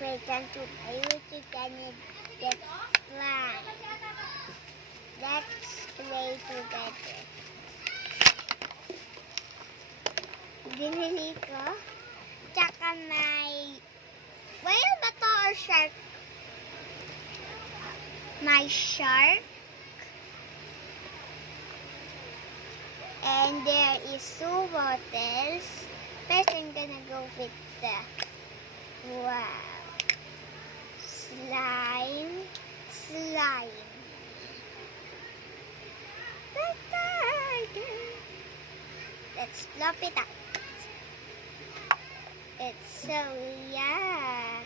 Welcome to my YouTube channel, Get Fly. Let's play together. Binili ko. Tsaka may whale ba to or shark? My shark. And there is 2 bottles. First, I'm gonna go with the wow. Slime. Let's plop it up. It's so, yeah.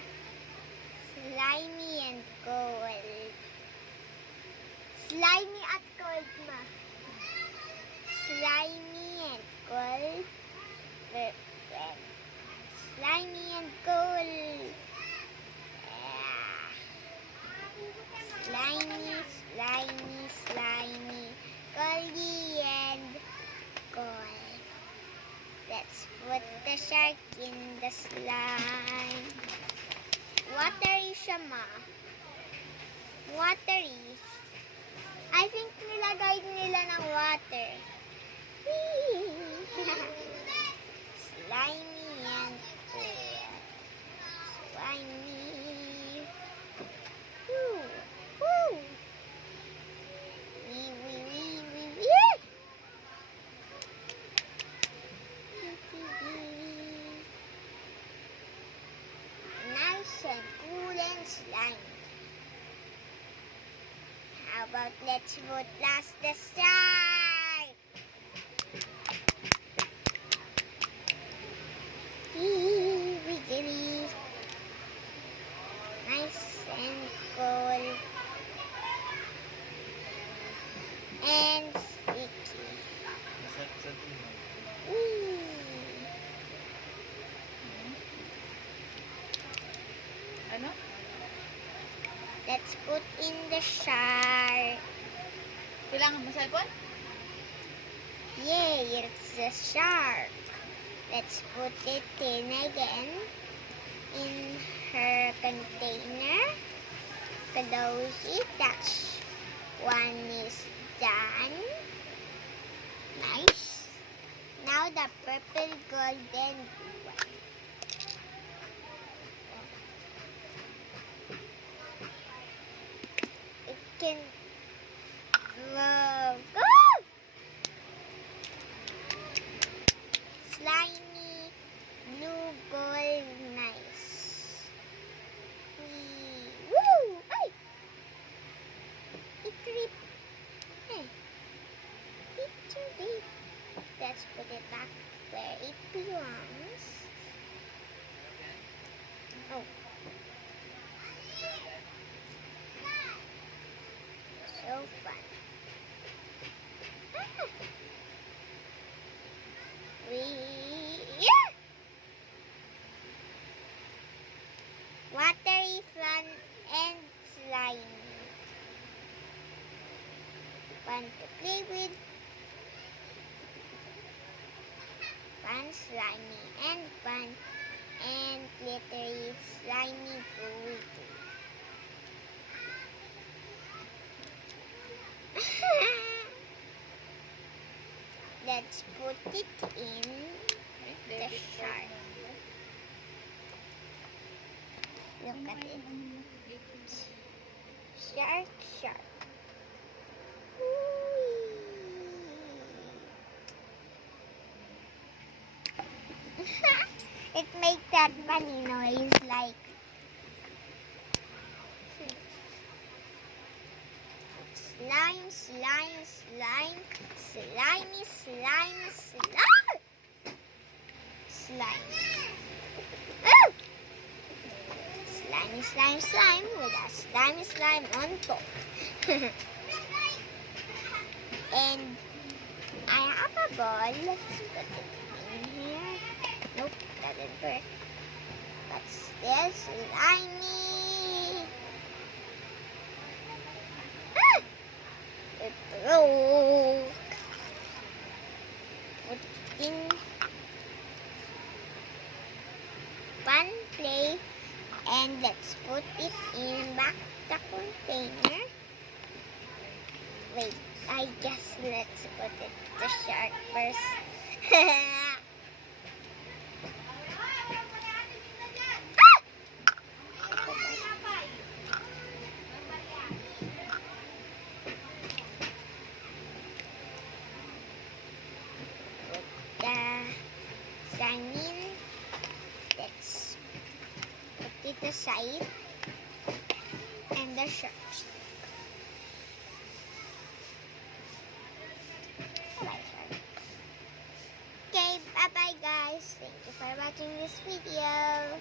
Slimy and cold. Slimy at cold, ma. Slimy and cold. Perfect. Slimy and cold. Slimy, coldy and cold. Let's put the shark in the slime. Watery siya, ma. Watery. I think nilagay nila ng water. Slimy and cold. Slimy. Nice and cool and slimy. How about let's put last the shark? Wiggly. Nice and cool. And sticky. Ano? Let's put in the shark. Kailangan mo cellphone? Yay, it's the shark. Let's put it in again in her container. Close it. That's one is done. Nice. Now the purple golden one. It can go. Slimy blue gold, nice. Woo! Ay! It ripped. Hey. It too deep. Let's put it back where it belongs. Oh. So fun. Watery, fun, and slimy. Fun to play with. Fun, slimy, and fun, and glittery, slimy, golden. Let's put it in the shark. Look at it. Shark. It makes that funny noise like slime, slimy, Oh! Slime with a slime on top. And I have a ball. Let's put it in here. Nope, doesn't work. But still slimy. It broke. Put in fun play and pack the container. Wait, I guess let's put it the shark first. The salmon, let's put it aside, and the sharks. Okay, bye bye guys. Thank you for watching this video.